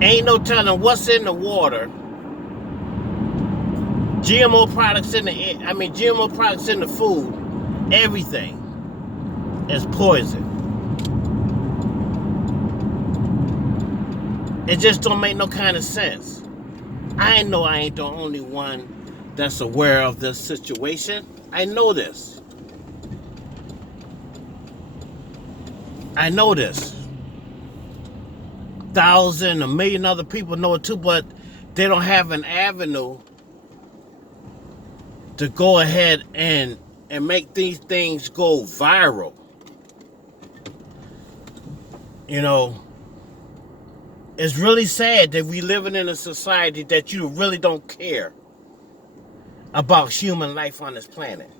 Ain't no telling what's in the water. GMO products in the air, GMO products in the food. Everything is poison. It just don't make no kind of sense. I know I ain't the only one that's aware of this situation. I know this. I know this. Thousand, a million other people know it too, but they don't have an avenue to go ahead and make these things go viral. You know, it's really sad that we living in a society that you really don't care about human life on this planet.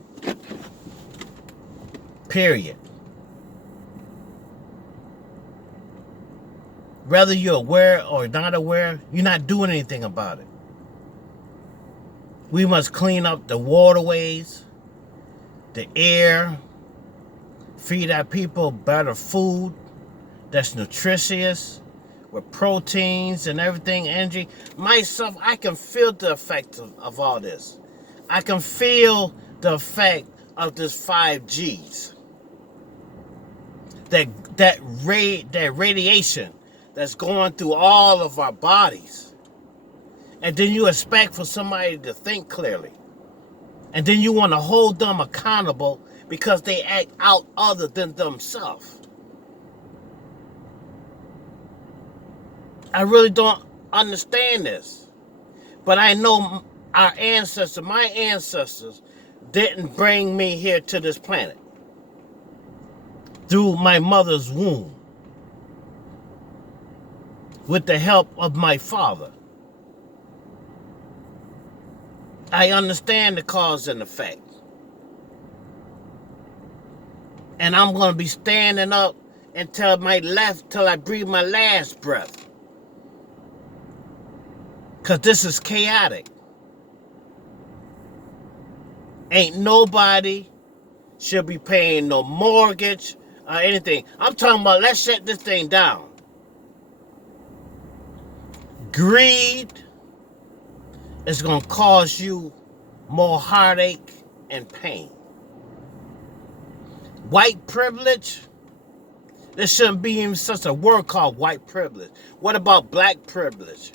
Period. Whether you're aware or not aware, you're not doing anything about it. We must clean up the waterways, the air, feed our people better food that's nutritious, with proteins and everything, energy. Myself, I can feel the effect of all this. I can feel the effect of this 5Gs. That radiation that's going through all of our bodies. And then you expect for somebody to think clearly. And then you want to hold them accountable because they act out other than themselves. I really don't understand this. But I know my ancestors, didn't bring me here to this planet through my mother's womb with the help of my father. I understand the cause and effect. And I'm going to be standing up until I breathe my last breath. Because this is chaotic. Ain't nobody should be paying no mortgage or anything. I'm talking about let's shut this thing down. Greed is going to cause you more heartache and pain. White privilege, there shouldn't be even such a word called white privilege. What about black privilege?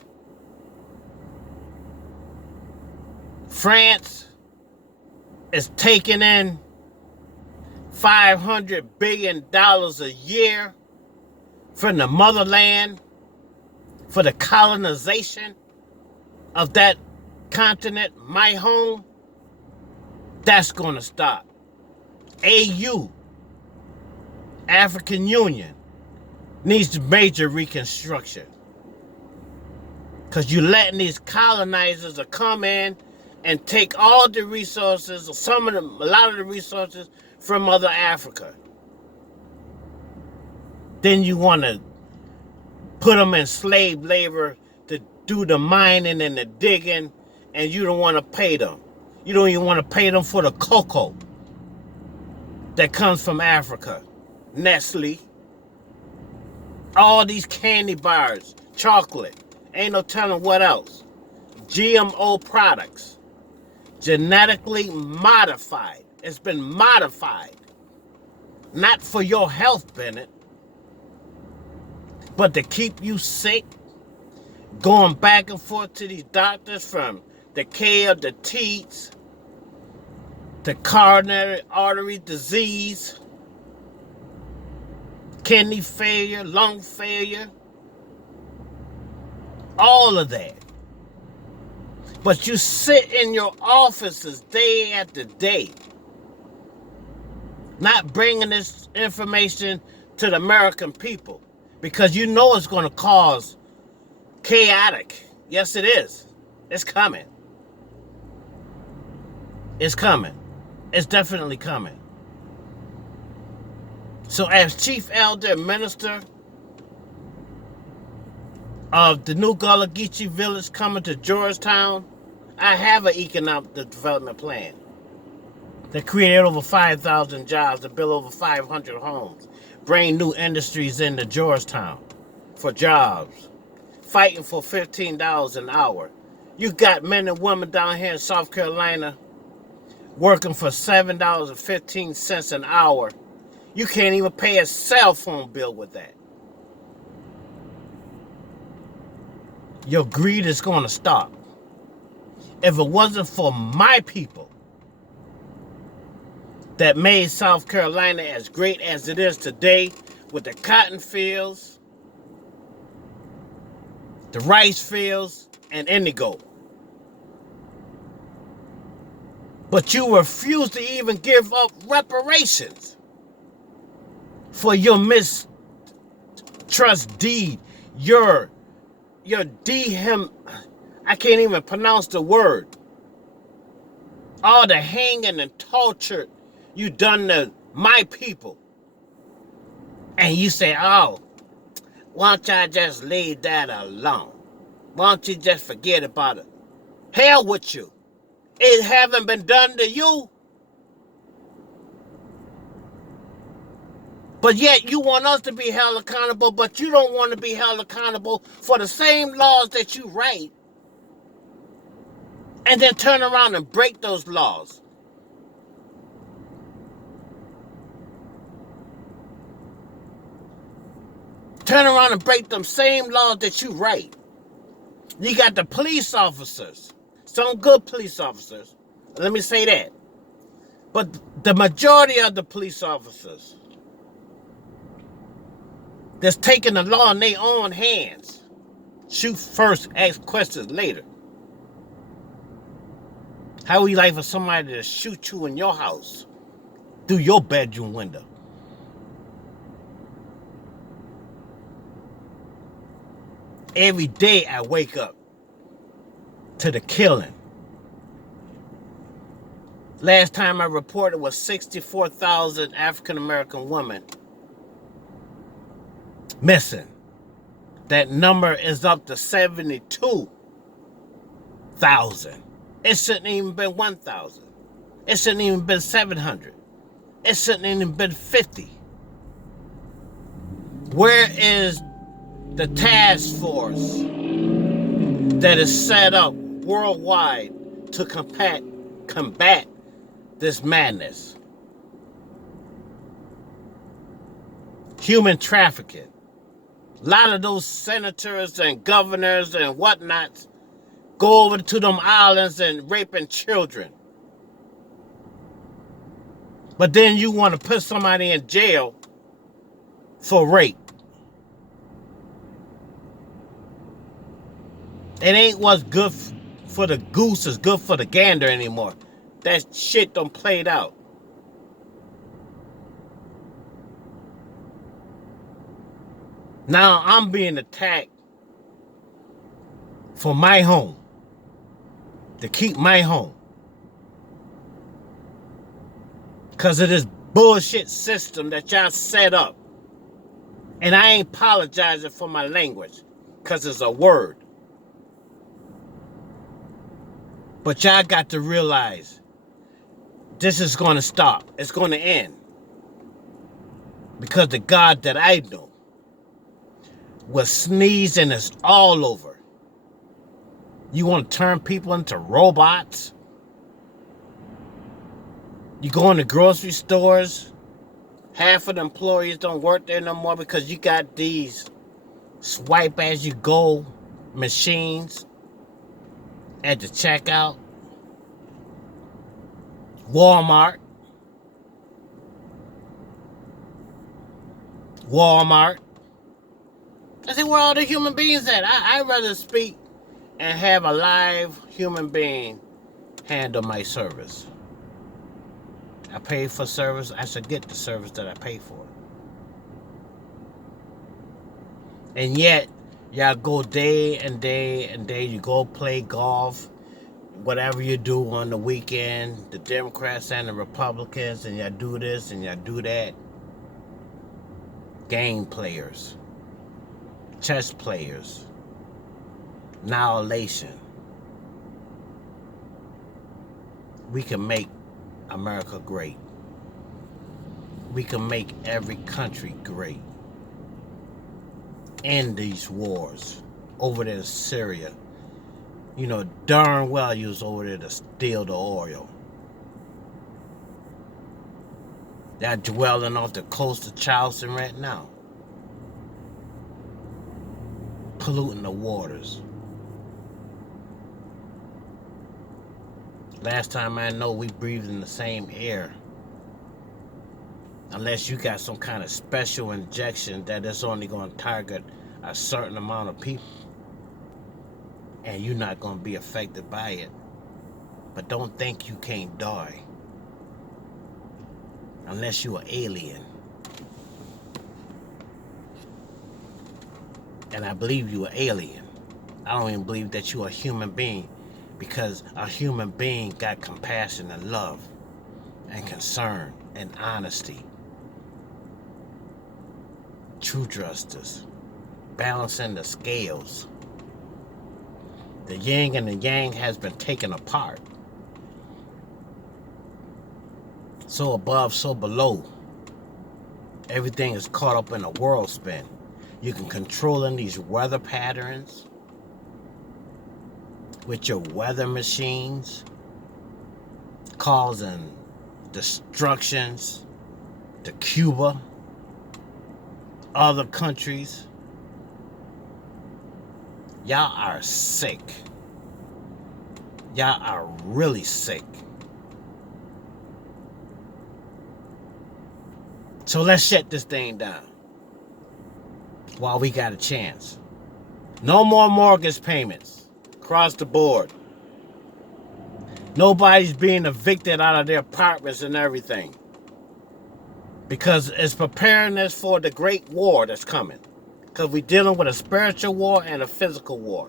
France is taking in $500 billion a year from the motherland for the colonization of that continent, my home. That's going to stop. AU, African Union, needs major reconstruction. Because you're letting these colonizers come in and take all the resources, or a lot of the resources from Mother Africa. Then you want to put them in slave labor to do the mining and the digging, and you don't want to pay them. You don't even want to pay them for the cocoa that comes from Africa. Nestle. All these candy bars, chocolate, ain't no telling what else. GMO products. Genetically modified. It's been modified. Not for your health, Bennett, but to keep you sick, going back and forth to these doctors from the K the teats, to coronary artery disease, kidney failure, lung failure, all of that. But you sit in your offices day after day, not bringing this information to the American people because you know it's going to cause chaotic. Yes, it is. It's coming. It's coming. It's definitely coming. So as Chief Elder Minister of the New Gullah Geechee Village coming to Georgetown, I have an economic development plan that created over 5,000 jobs, to build over 500 homes, bring new industries into Georgetown for jobs, fighting for $15 an hour. You got men and women down here in South Carolina working for $7.15 an hour. You can't even pay a cell phone bill with that. Your greed is going to stop. If it wasn't for my people that made South Carolina as great as it is today, with the cotton fields, the rice fields, and indigo. But you refuse to even give up reparations for your mistrust deed, your I can't even pronounce the word. All the hanging and torture you done to my people. And you say, oh, why don't y'all just leave that alone? Why don't you just forget about it? Hell with you. It haven't been done to you. But yet you want us to be held accountable, but you don't want to be held accountable for the same laws that you write. And then turn around and break those laws. Turn around and break them same laws that you write. You got the police officers. Some good police officers. Let me say that. But the majority of the police officers that's taking the law in their own hands. Shoot first, ask questions later. How would you like for somebody to shoot you in your house through your bedroom window? Every day I wake up to the killing. Last time I reported was 64,000 African American women missing. That number is up to 72,000. It shouldn't even been 1,000. It shouldn't even been 700. It shouldn't even been 50. Where is the task force that is set up worldwide to combat this madness? Human trafficking. A lot of those senators and governors and whatnots go over to them islands and raping children. But then you want to put somebody in jail for rape. It ain't what's good for the goose is good for the gander anymore. That shit done played out. Now I'm being attacked for my home. To keep my home. Because of this bullshit system that y'all set up. And I ain't apologizing for my language. Because it's a word. But y'all got to realize this is going to stop. It's going to end. Because the God that I know was sneezing us all over. You want to turn people into robots? You go in the grocery stores, half of the employees don't work there no more because you got these swipe as you go machines at the checkout. Walmart. I say, where all the human beings at? I'd rather speak and have a live human being handle my service. I pay for service. I should get the service that I pay for. And yet, y'all go day and day and day. You go play golf, whatever you do on the weekend. The Democrats and the Republicans, and y'all do this and y'all do that. Game players. Chess players. Annihilation. We can make America great. We can make every country great. End these wars. over there to Syria. You know darn well you was over there to steal the oil. That dwelling off the coast of Charleston right now, polluting the waters. Last time I know, we breathed in the same air. Unless you got some kind of special injection that is only going to target a certain amount of people, and you're not going to be affected by it. But don't think you can't die unless you're an alien. And I believe you're an alien. I don't even believe that you're a human being, because a human being got compassion and love and concern and honesty, true justice, balancing the scales. The yin and the yang has been taken apart. So above, so below. Everything is caught up in a whirlspin. You can control in these weather patterns with your weather machines, causing destructions to Cuba, other countries. Y'all are sick. Y'all are really sick. So let's shut this thing down while we got a chance. No more mortgage payments across the board. Nobody's being evicted out of their apartments and everything, because it's preparedness for the great war that's coming. Because we're dealing with a spiritual war and a physical war.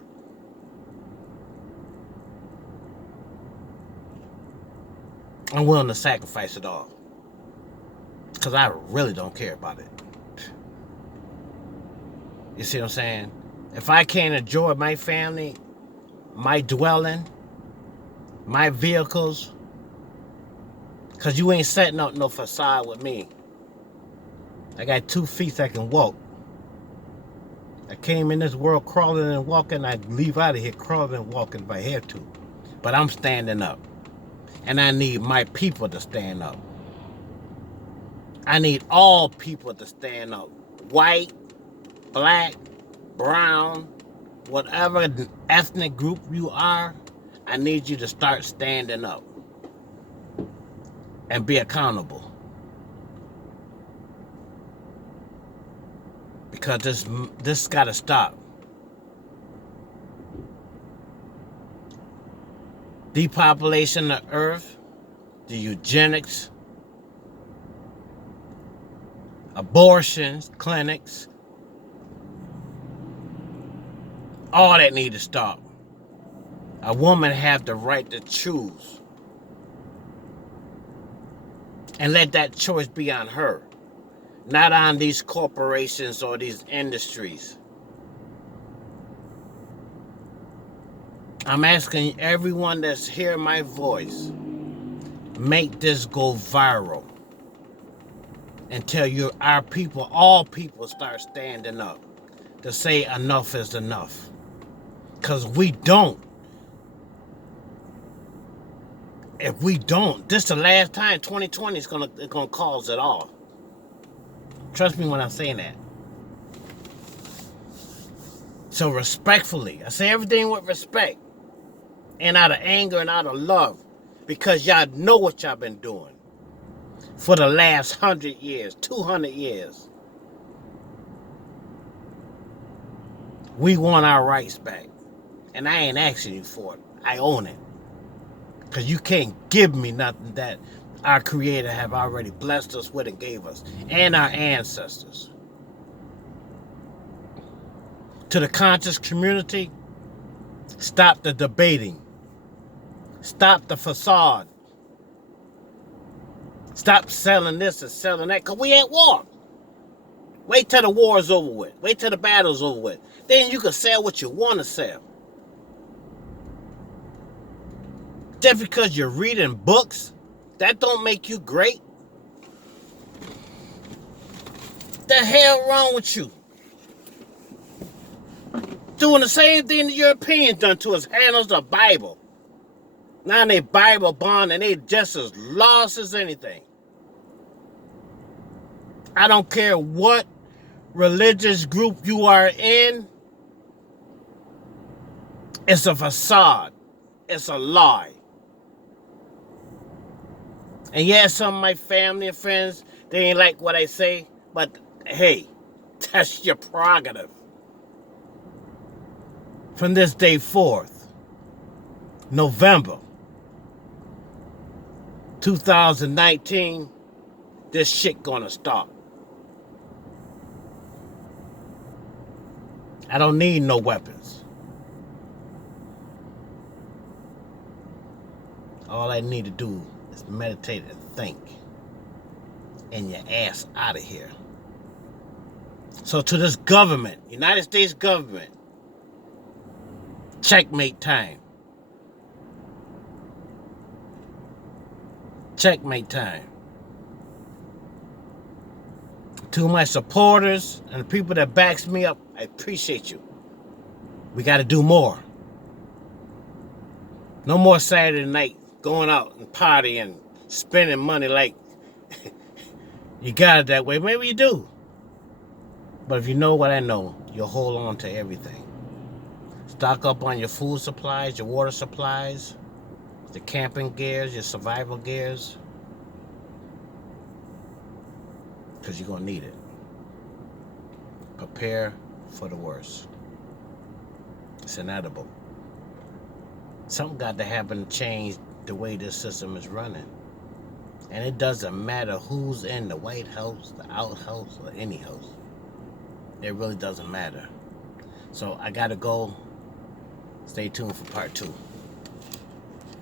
I'm willing to sacrifice it all, because I really don't care about it. You see what I'm saying? If I can't enjoy my family, my dwelling, my vehicles, because you ain't setting up no facade with me. I got 2 feet I can walk. I came in this world crawling and walking. I'd leave out of here crawling and walking if I had to. But I'm standing up. And I need my people to stand up. I need all people to stand up. White, black, brown, whatever ethnic group you are, I need you to start standing up and be accountable. Because this got to stop. Depopulation of Earth, the eugenics, abortions, clinics, all that need to stop. A woman have the right to choose. And let that choice be on her, not on these corporations or these industries. I'm asking everyone that's hearing my voice, make this go viral until our people, all people, start standing up to say enough is enough. Because we don't. If we don't, this is the last time. 2020 is gonna cause it all. Trust me when I'm saying that. So respectfully, I say everything with respect, and out of anger and out of love, because y'all know what y'all been doing for the last 100 years, 200 years. We want our rights back, and I ain't asking you for it. I own it. Because you can't give me nothing that our Creator have already blessed us with and gave us, and our ancestors. To the conscious community, stop the debating. Stop the facade. Stop selling this and selling that, because we at war. Wait till the war is over with. Wait till the battle's over with. Then you can sell what you want to sell. Just because you're reading books, that don't make you great. The hell wrong with you? doing the same thing the Europeans done to us, hand us the Bible. Now they Bible bond and they just as lost as anything. I don't care what religious group you are in. It's a facade. It's a lie. And yeah, some of my family and friends, they ain't like what I say, but hey, that's your prerogative. From this day forth, November 2019, this shit gonna stop. I don't need no weapons. All I need to do is meditate and think. And your ass out of here. So to this government, United States government, checkmate time. Checkmate time. To my supporters and the people that backs me up, I appreciate you. We got to do more. No more Saturday night going out and partying, spending money like you got it that way. Maybe you do. But if you know what I know, you'll hold on to everything. Stock up on your food supplies, your water supplies, the camping gears, your survival gears. Because you're going to need it. Prepare for the worst. It's inedible. Something got to happen to change the way this system is running. And it doesn't matter who's in the White House, the outhouse, or any house. It really doesn't matter. So I got to go. Stay tuned for part 2.